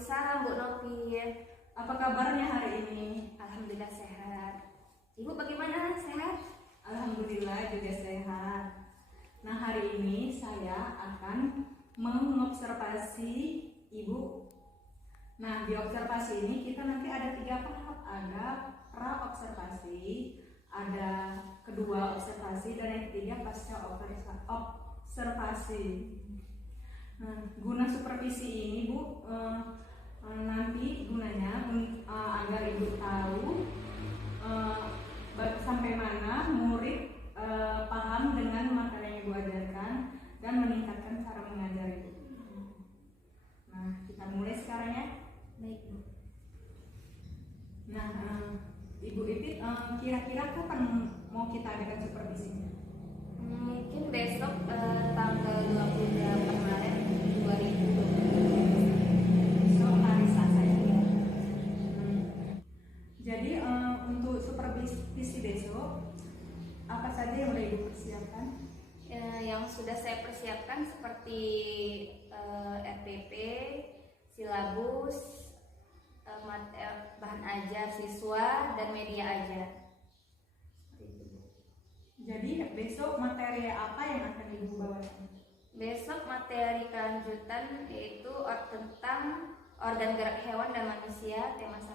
Waalaikumsalam Bu Novi. Apa kabarnya hari ini? Alhamdulillah sehat. Ibu bagaimana, sehat? Alhamdulillah juga sehat. Nah, hari ini saya akan mengobservasi Ibu. Nah, di observasi ini kita nanti ada 3 tahap. Ada pra-observasi, ada kedua observasi, dan yang ketiga pasca observasi. Nah, guna supervisi ini Bu, nanti gunanya agar Ibu tahu sampai mana murid paham dengan materi yang Ibu ajarkan dan meningkatkan cara mengajar Ibu. Nah, kita mulai sekarang ya. Baik Bu. Nah, Ibu Ipit, kira-kira kapan mau kita adakan supervisinya? Mungkin besok tanggal 28 Maret 2020. Besok hari Selasa ya. Jadi untuk supervisi besok apa saja yang sudah Ibu persiapkan? Yang sudah saya persiapkan seperti RPP, silabus, bahan ajar siswa, dan media ajar. Jadi besok materi apa yang akan Ibu bawakan? Besok materi kelanjutan yaitu tentang organ gerak hewan dan manusia, tema 1.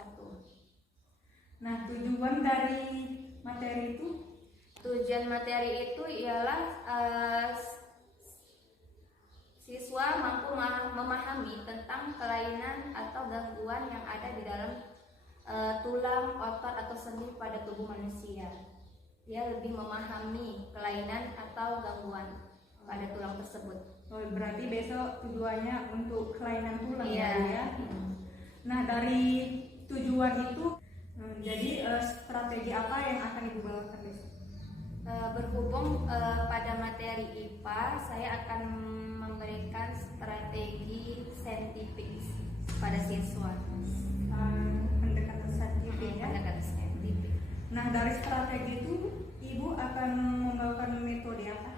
Nah, tujuan dari materi itu? Tujuan materi itu ialah siswa mampu memahami tentang kelainan atau gangguan yang ada di dalam tulang, otot, atau sendi pada tubuh manusia. Dia lebih memahami kelainan atau gangguan pada tulang tersebut. Oh, berarti besok tujuannya untuk kelainan tulang Iya. ya? Nah, dari tujuan itu, jadi strategi apa yang akan Ibu bawakan besok? Berhubung pada materi IPA, saya akan memberikan strategi saintifik pada siswa. Pendekatan saintifik ya? Pendekatan saintifik. Nah, dari strategi itu Ibu akan membawakan metode apa?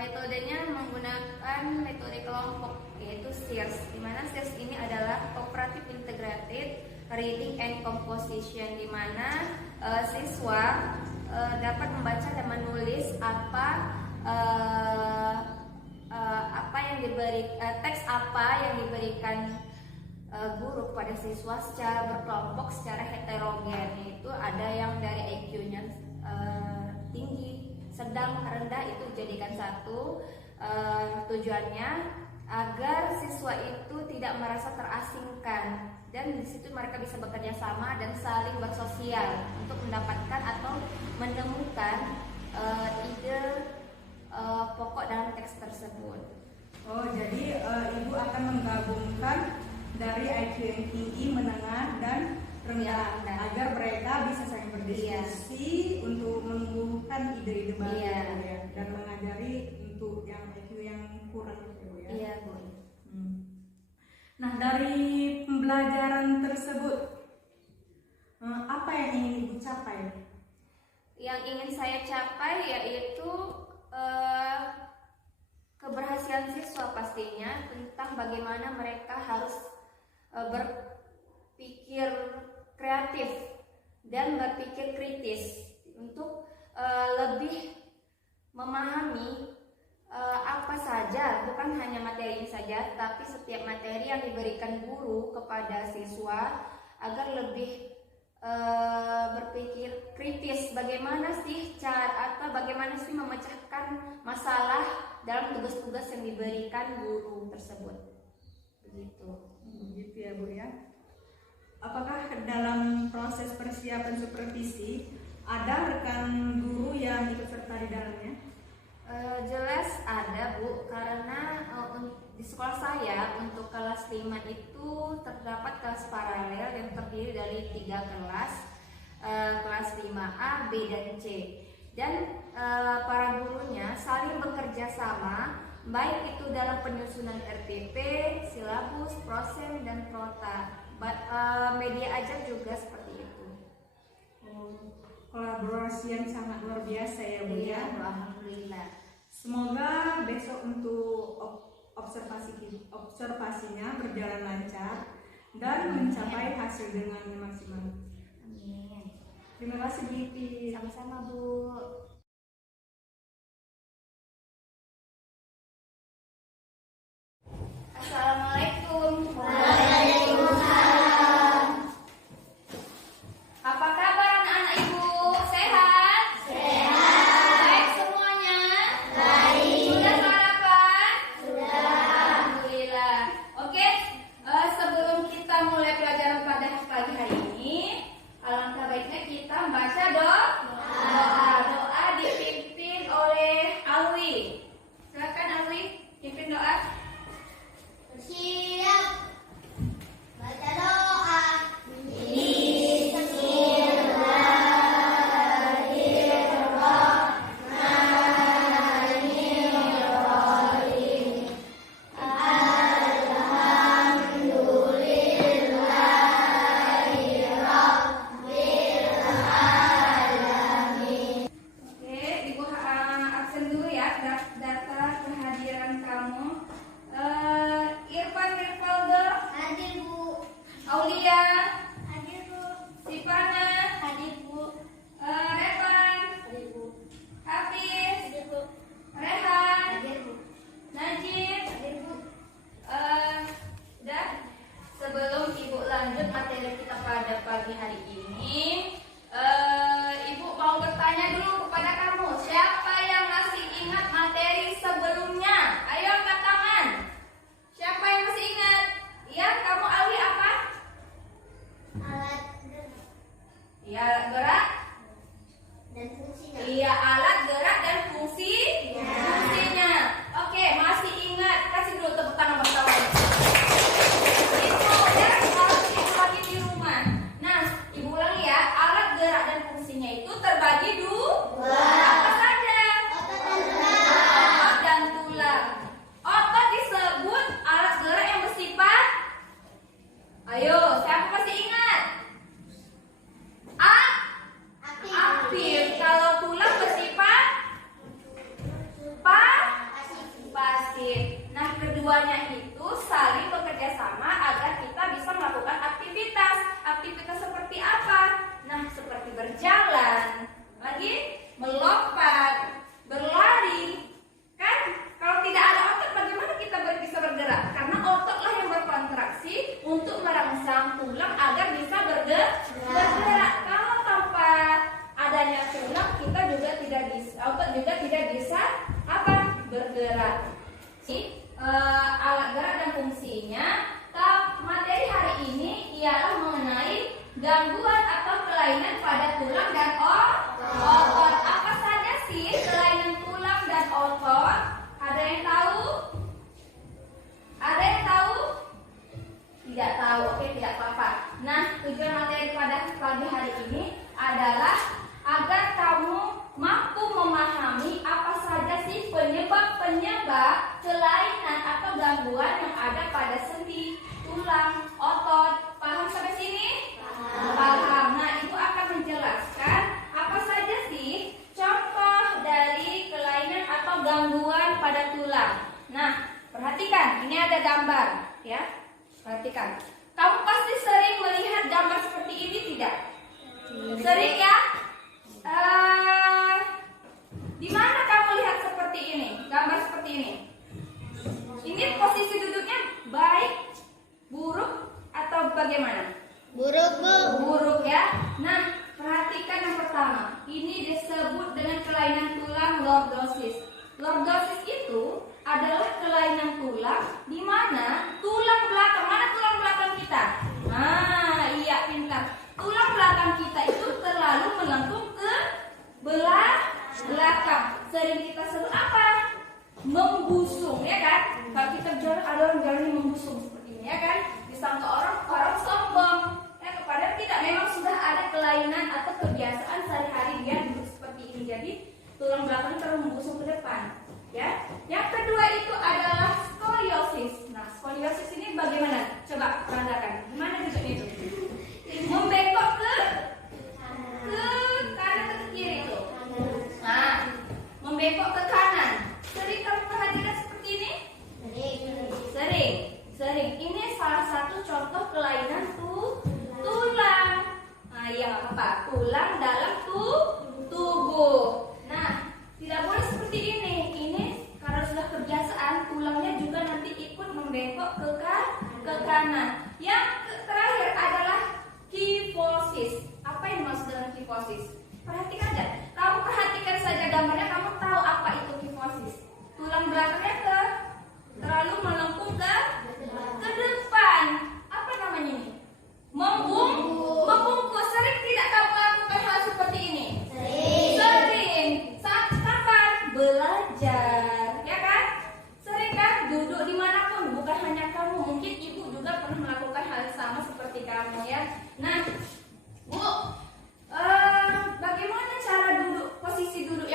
Metodenya menggunakan metode kelompok, yaitu SEARS, di mana SEARS ini adalah Cooperative Integrated Reading and Composition, di mana siswa dapat membaca dan menulis apa yang diberi teks apa yang diberikan guru kepada siswa secara berkelompok, secara heterogen. Itu ada yang dari IQ-nya tinggi, sedang, rendah, itu dijadikan satu. Tujuannya agar siswa itu tidak merasa terasingkan, dan di situ mereka bisa bekerja sama dan saling bersosial untuk mendapatkan atau menemukan ide pokok dalam teks tersebut. Oh, jadi Ibu akan menggabungkan dari IQ yang tinggi, menengah, dan rendah, Ya, agar mereka bisa saling berdiskusi untuk menumbuhkan ide-ide baru ya, dan mengajari untuk yang IQ yang kurang itu ya. Iya Bu. Nah, dari pembelajaran tersebut apa yang ingin Ibu capai? Yang ingin saya capai yaitu keberhasilan siswa pastinya, tentang bagaimana mereka harus berpikir kreatif dan berpikir kritis untuk lebih memahami apa saja, bukan hanya materi ini saja, tapi setiap materi yang diberikan guru kepada siswa, agar lebih berpikir kritis bagaimana sih cara atau bagaimana sih memecahkan masalah dalam tugas-tugas yang diberikan guru tersebut. Begitu ya Bu ya. Apakah dalam proses persiapan supervisi ada rekan guru yang ikut serta di dalamnya? Jelas ada Bu, karena di sekolah saya untuk kelas 5 itu terdapat kelas paralel yang terdiri dari 3 kelas, kelas 5A, B, dan C. Dan para gurunya saling bekerja sama, baik itu dalam penyusunan RPP, silabus, prosen, dan prota. Media ajar juga seperti itu. Kolaborasi yang sangat luar biasa ya Bu ya. Alhamdulillah. Semoga besok untuk observasinya berjalan lancar dan mencapai hasil dengan maksimal. Amin. Terima kasih Giti. Sama-sama Bu. Assalamualaikum. Waalaikumsalam. Apa kabar anak-anak Ibu? Sehat? Sehat. Baik semuanya? Baik. Sudah sarapan? Sudah. Alhamdulillah. Oke, sebelum kita mulai pelajaran pada pagi hari ini, alangkah baiknya kita membaca doa. Doa dipimpin oleh Alwi. Silakan Alwi, pimpin doa. Siap. Baca doa. Bismillahirrahmanirrahim. Alhamdulillahirabbil alamin. Oke, Ibu absen dulu ya data kehadiran kamu. Irfan Rifaldo, Hadir Bu. Aulia, Hadir Bu. Sipana, Hadir Bu. Revan, Hadir Bu. Hafiz, Hadir Bu. Rehan, Hadir Bu. Najib. Hadir Bu. Udah. Sebelum Ibu lanjut materi kita pada pagi hari ini, Ibu mau bertanya dulu kepada kamu, siapa yang masih ingat materi sebelumnya? Ayo angkat tangan. Siapa yang masih ingat? Iya, kamu Alwi apa? Alat Iya, alat gerak. dan fungsinya. Iya, alat gerak dan fungsinya. Oke, masih ingat? Kasih dulu tepuk tangan bersama. Itu ya, harus Ibu lagi di rumah. Nah, Ibu ulangi ya, alat gerak dan fungsinya itu terbagi dua. Apa saja? Otot dan tulang. Otot disebut alat gerak yang bersifat. Ayo, siapa masih ingat? Aktif. Kalau tulang bersifat pasif. Nah, keduanya itu saling bekerja sama agar kita bisa melakukan aktivitas. Aktivitas seperti apa? Nah, seperti berjalan, lagi melompat, berlari. Kan? Kalau tidak ada otot, bagaimana kita bisa bergerak? Karena ototlah yang berkontraksi untuk merangsang tulang agar bisa bergerak. Kalau tanpa adanya tulang, kita juga tidak bisa, otot juga tidak bisa bergerak. Alat gerak dan fungsinya. Materi hari ini ialah mengenai gangguan atau kelainan pada tulang dan otot. Apa saja sih kelainan tulang dan otot? Ada yang tahu? Ada yang tahu? Tidak tahu. Oke, tidak apa-apa. Nah, tujuan materi pada pagi hari ini adalah agar kamu mampu memahami apa saja sih penyebab kelainan atau gangguan yang ada pada sendi, tulang, otot. Paham sampai sini? Paham. Nah, Ibu akan menjelaskan apa saja sih contoh dari kelainan atau gangguan pada tulang. Nah, perhatikan, ini ada gambar, ya. Perhatikan. Kamu pasti sering melihat gambar seperti ini, tidak? Sering ya? Di mana kamu lihat seperti ini? Gambar seperti ini. Ini posisi duduknya baik, buruk, atau bagaimana? Buruk Bu. Buruk ya. Nah, perhatikan yang pertama. Ini disebut dengan kelainan tulang lordosis. Lordosis itu adalah kelainan tulang di mana tulang belakang, mana tulang belakang kita? Nah, iya pintar. Tulang belakang kita itu terlalu melengkung ke belakang. Sering kita sebut apa? Membusung, ya kan? Kalau kita jalan, ada orang jalan membusung seperti ini, ya kan? Disangka orang sombong. Ya, kepada tidak, memang sudah ada kelainan atau kebiasaan sehari-hari dia duduk seperti ini. Jadi tulang belakang terlalu membusung ke depan. Ya. Yang kedua itu adalah skoliosis. Nah, skoliosis ini bagaimana? Coba perhatikan. Gimana duduknya itu? Membengkok ke kanan atau ke kiri itu. Nah, membengkok ke kanan. Sering kamu perhatikan seperti ini?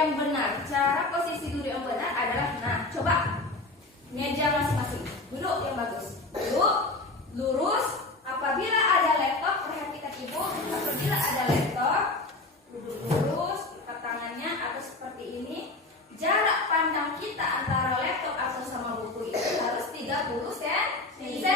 yang benar. Cara posisi duduk yang benar adalah, nah coba meja masing-masing. Duduk yang bagus. Duduk lurus. Apabila ada laptop, perhatikan ibu. Apabila ada laptop, duduk lurus, ikat tangannya atau seperti ini. Jarak pandang kita antara laptop atau sama buku itu harus 30 cm.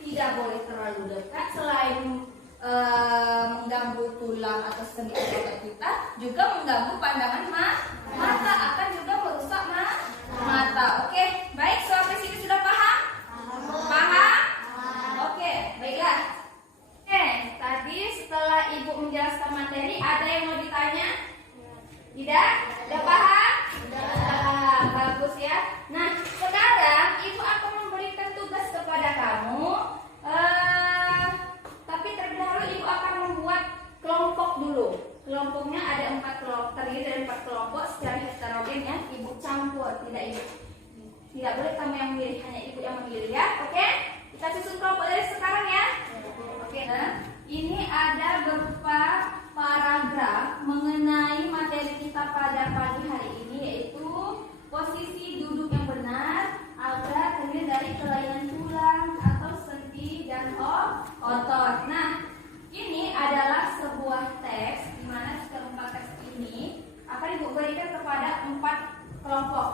Tidak boleh terlalu dekat. Selain mengganggu tulang atau sendi otot kita, juga mengganggu pandangan mata, akan juga merusak mata. Oke, baik, sampai sini sudah paham? Paham? Oke, baiklah. Oke, tadi setelah ibu menjelaskan materi, ada yang mau ditanya? Tidak? Sudah paham? Sudah. Bagus ya. Nah, sekarang ibu akan memberikan tugas kepada kamu. Tapi terlebih dahulu ibu akan membuat kelompok dulu. Kelompoknya ada 4 kelompok, terdiri dari 4 kelompok secara heterogen ya. Ibu campur, tidak boleh kamu yang memilih, hanya ibu yang memilih ya. Oke? Kita susun kelompok dari sekarang ya. Oke, nah ini ada berupa paragraf mengenai materi kita pada pagi hari ini, yaitu posisi duduk yang benar agar terdiri dari kelainan tulang atau sendi dan otot. Nah, ini adalah sebuah teks di mana keempat teks ini akan ibu berikan kepada 4 kelompok.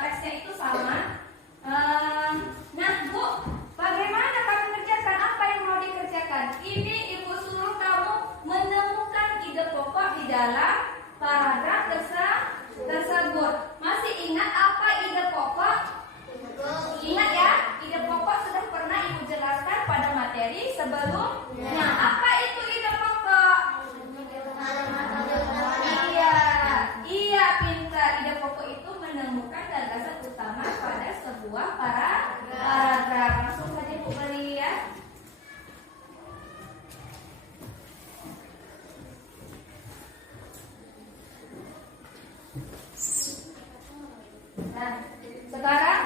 Teksnya itu sama. Nah, Bu, bagaimana kamu kerjakan? Apa yang mau dikerjakan? Ini ibu suruh kamu menemukan ide pokok di dalam paragraf tersebut. Masih ingat apa ide pokok? Ingat ya, ide pokok sudah pernah ibu jelaskan pada materi sebelumnya. Nah, apa itu ide pokok? Iya, pintar. Ide pokok itu menemukan gagasan utama pada sebuah paragraf. Langsung saja ibu beri ya. Nah, sekarang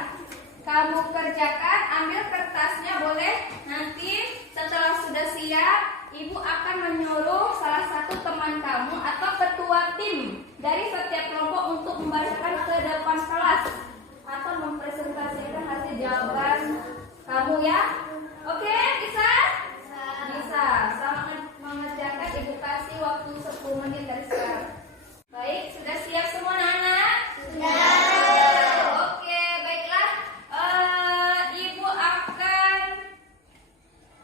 kamu kerjakan, ambil kertasnya boleh. Nanti setelah sudah siap, ibu akan menyuruh salah satu teman kamu atau ketua tim dari setiap kelompok untuk membacakan ke depan kelas atau mempresentasikan hasil jawaban kamu ya. Oke, bisa? Bisa. Selamat mengerjakan, ibu kasih waktu 10 menit dari sekarang. Baik, sudah siap semua anak-anak? Sudah. Oke, baiklah. Ibu akan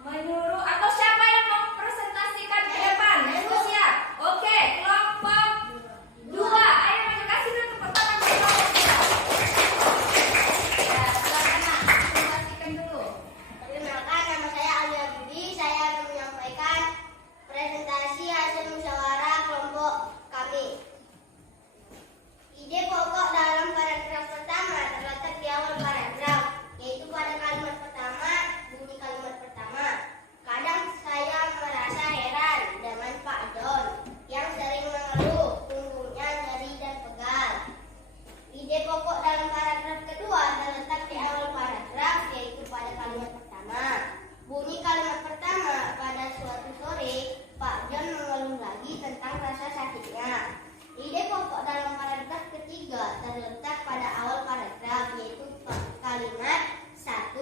menyuruh atau siapa yang mau presentasikan ke depan? Ibu siap? Oke, kelompok 2. Ayo maju, kasih dulu tepuk tangan ke kelompok 2. Ya, silakan nak, presentasikan dulu. Perkenalkan, nama saya Alia Budi. Saya akan menyampaikan presentasi hasil musyawarah kelompok kami. Ide pokok dalam paragraf pertama terletak di awal paragraf, yaitu pada kalimat pertama, bunyi kalimat pertama. Kadang saya merasa heran dengan Pak Don yang sering mengeluh punggungnya nyeri dan pegal. Ide pokok dalam paragraf kedua terletak di awal paragraf, yaitu pada kalimat pertama. Bunyi kalimat pertama, pada suatu sore Pak John mengeluh lagi tentang rasa sakitnya. Ide pokok dalam paragraf ketiga terletak pada awal paragraf, yaitu kalimat 1.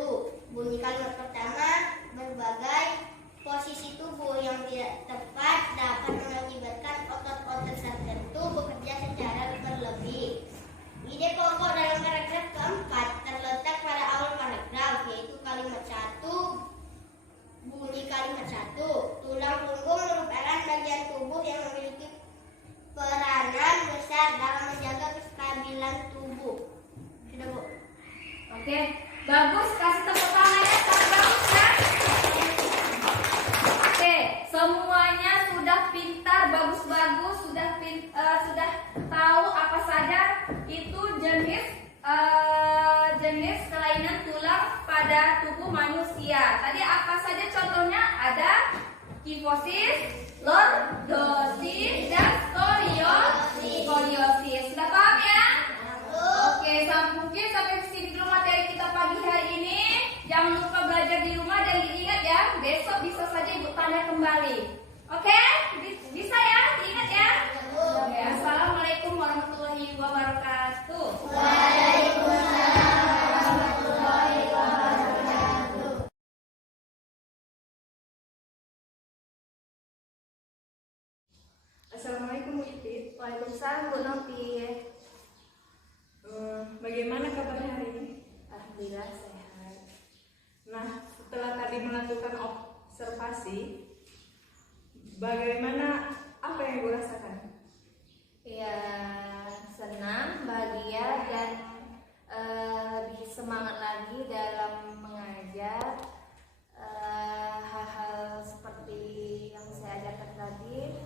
Bunyi kalimat pertama, berbagai posisi tubuh yang tidak tepat dapat mengakibatkan otot-otot tertentu bekerja secara berlebih. Ide pokok dalam paragraf keempat terletak pada awal paragraf, yaitu kalimat 1. Bunyi kalimat 1. Tulang punggung merupakan bagian tubuh yang memiliki peranan besar dalam menjaga kestabilan tubuh. Sudah, Bu? Oke, bagus. Kasih tepuk tangan ya, sangat bagus kan? Oke, semuanya sudah pintar, bagus-bagus, sudah tahu apa saja itu jenis kelainan tulang pada tubuh manusia. Tadi apa saja contohnya? Ada kifosis, lordosis, dan skoliosis. Sudah paham ya? Oke, mungkin sampai sini dulu materi kita pagi hari ini. Jangan lupa belajar di rumah dan diingat ya, besok bisa saja ibu tanya kembali. Oke? Bisa ya? Diingat ya? Oke, assalamualaikum warahmatullahi wabarakatuh. Assalamualaikum Bu Ipit. Waalaikumsalam Bu Novi. Bagaimana kabarnya hari ini? Alhamdulillah sehat. Nah, setelah tadi melakukan observasi, bagaimana apa yang Ibu rasakan? Ya, senang, bahagia, dan lebih semangat lagi dalam mengajar. Hal-hal seperti yang saya ajarkan tadi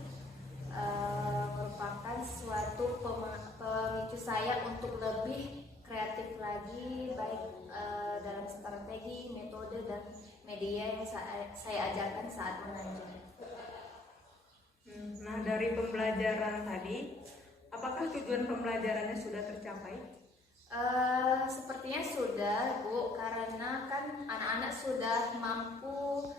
merupakan suatu pemicu saya untuk lebih kreatif lagi, baik dalam strategi, metode, dan media yang saya ajarkan saat mengajar. Nah, dari pembelajaran tadi, apakah tujuan pembelajarannya sudah tercapai? Sepertinya sudah Bu, karena kan anak-anak sudah mampu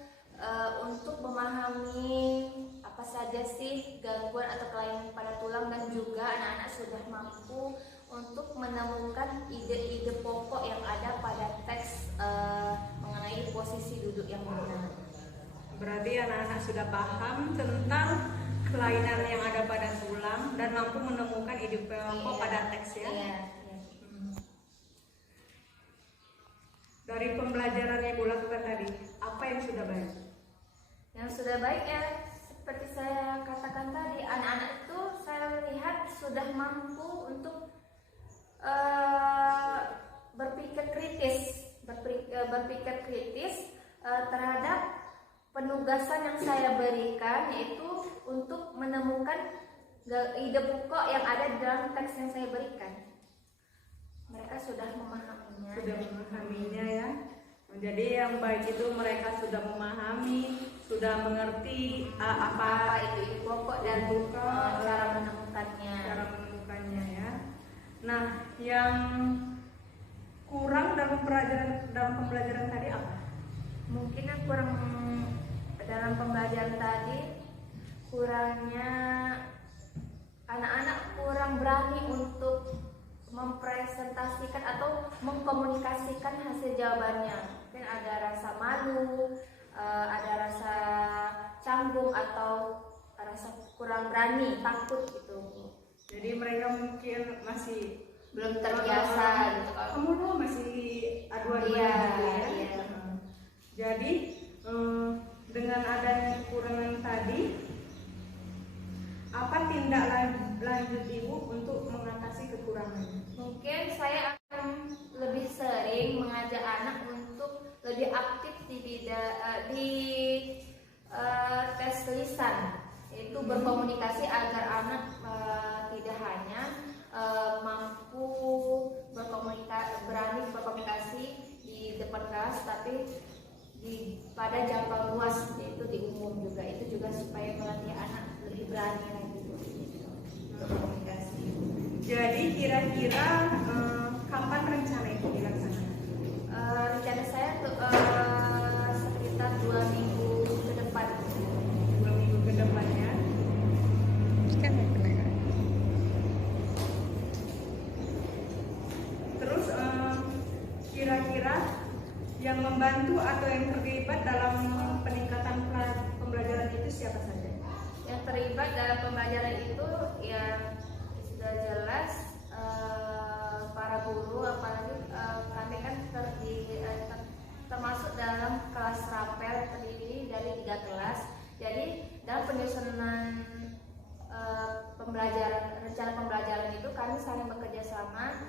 untuk memahami apa saja sih gangguan atau kelainan pada tulang, dan juga anak-anak sudah mampu untuk menemukan ide-ide pokok yang ada pada teks mengenai posisi duduk yang benar. Berarti anak-anak sudah paham tentang kelainan yang ada pada tulang dan mampu menemukan ide pokok pada teks ya. Iya. Dari pembelajaran yang Ibu lakukan tadi, apa yang sudah baik? Yang sudah baik ya, seperti saya katakan tadi, anak-anak itu saya lihat sudah mampu untuk berpikir kritis terhadap penugasan yang saya berikan, yaitu untuk menemukan ide pokok yang ada di dalam teks yang saya berikan. Mereka sudah memahaminya. Sudah memahaminya ya. Jadi yang baik itu mereka sudah memahami, sudah mengerti apa itu ide pokok dan cara menemukannya. Ya. Nah, yang kurang dalam pembelajaran tadi apa? Mungkin yang kurang dalam pembelajaran tadi, kurangnya anak-anak kurang berani untuk mempresentasikan atau mengkomunikasikan hasil jawabannya. Mungkin ada rasa malu, ada rasa canggung, atau rasa kurang berani, takut gitu. Jadi mereka mungkin masih belum terbiasa gitu. Kamu loh masih adu-aduan Iya, gitu ya. iya. Jadi dengan adanya kekurangan tadi, apa tindak lanjut Ibu untuk mengatasi kekurangan? Mungkin saya akan lebih sering mengajak anak untuk lebih aktif di tes lisan, yaitu berkomunikasi agar anak tidak hanya mampu berani berkomunikasi di depan kelas, tapi pada jangkauan luas, yaitu di umum juga. Itu juga supaya melatih anak lebih berani lagi berkomunikasi. Jadi kira-kira kapan rencana itu dilaksanakan? Rencana saya untuk sekitar 2 minggu ke depan. 2 minggu ke depannya. Terus kira-kira yang membantu atau yang terlibat dalam peningkatan pembelajaran itu siapa saja? Yang terlibat dalam pembelajaran itu ya sudah jelas para guru, apalagi kami kan termasuk dalam kelas rapel, terdiri dari 3 kelas. Jadi dalam penyusunan rencana pembelajaran itu kami saling bekerja sama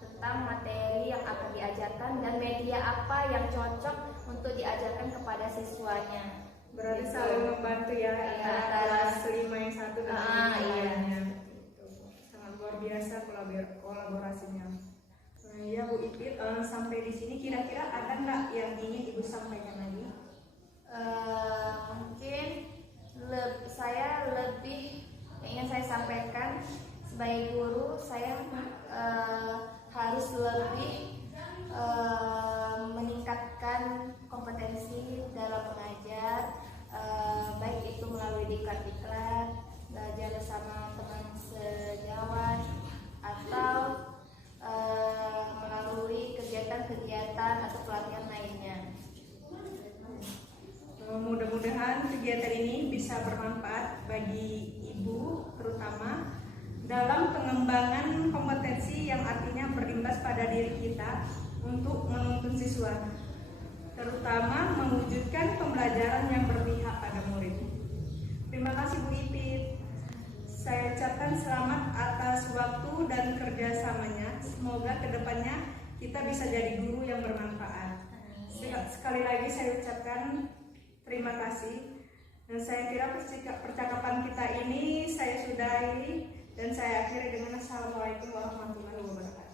tentang materi yang akan diajarkan dan media apa yang cocok untuk diajarkan kepada siswanya. Berarti saling membantu ya, antara kelas 5 yang satu dan yang lainnya. Sangat luar biasa kolaborasinya. Ya Bu Ipit, sampai di sini kira-kira ada nggak yang ingin Ibu sampaikan lagi? Mungkin saya lebih ingin saya sampaikan sebagai guru, saya harus lebih meningkatkan kompetensi dalam mengajar, baik itu melalui diklat-diklat, belajar bersama teman sejawat, atau melalui kegiatan-kegiatan atau pelatihan lainnya. Mudah-mudahan kegiatan ini bisa bermanfaat bagi ibu terutama dalam pengembangan kompetensi yang artinya berimbas pada diri kita untuk menuntun siswa, terutama mewujudkan pembelajaran yang berpihak pada murid. Terima kasih Bu Ipit. Saya ucapkan selamat atas waktu dan kerjasamanya. Semoga kedepannya kita bisa jadi guru yang bermanfaat. Sekali lagi saya ucapkan terima kasih. Dan saya kira percakapan kita ini saya sudahi dan saya akhiri dengan Assalamualaikum warahmatullahi wabarakatuh.